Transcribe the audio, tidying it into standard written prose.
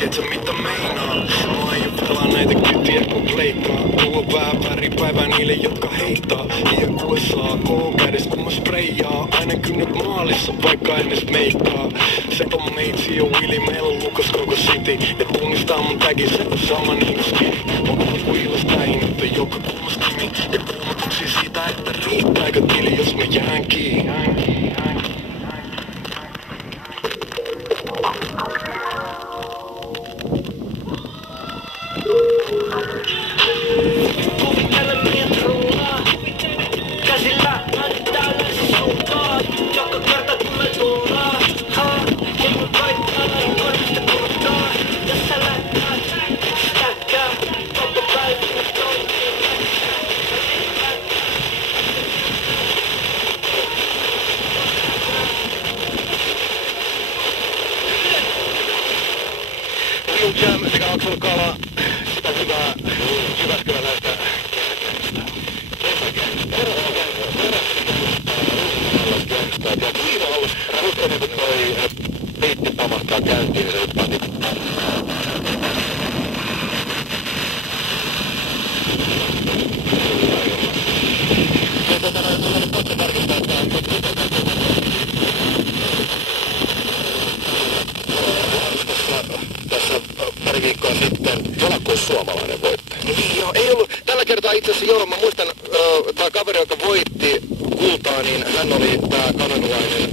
tiedätkö mitä meinaa? Mä aion pelaa näitä kytiä kun pleikkaa. Tuo vähän väripäivää niille jotka heittaa. Liian USA K-kädessä kun mä spreijaa. Aina kynnet maalissa vaikka edes meikkaa. Se on meitsi ja Willy, meillä on Lukas koko city. Ne tunnistaa mun tagi, se on sama niinku skinny. Mä oon kuilas näin, että joka kulmas kimi. Ja kuuma kusi siitä, että riittääkö tili jos mä jään kiinni. Jam sekä Aksel Kala, sitä hyvää Jyväskyläläistä ja Kiina on ollut ennen kuin toi peitti pamahtaa käyntiin, niin se hyppääti. Tässä pari viikkoa sitten Jolakkuis suomalainen voitti. Niin joo, ei ollut. Tällä kertaa itse asiassa joo, mä muistan tää kaveri, joka voitti kultaa, niin hän oli tää kanadalainen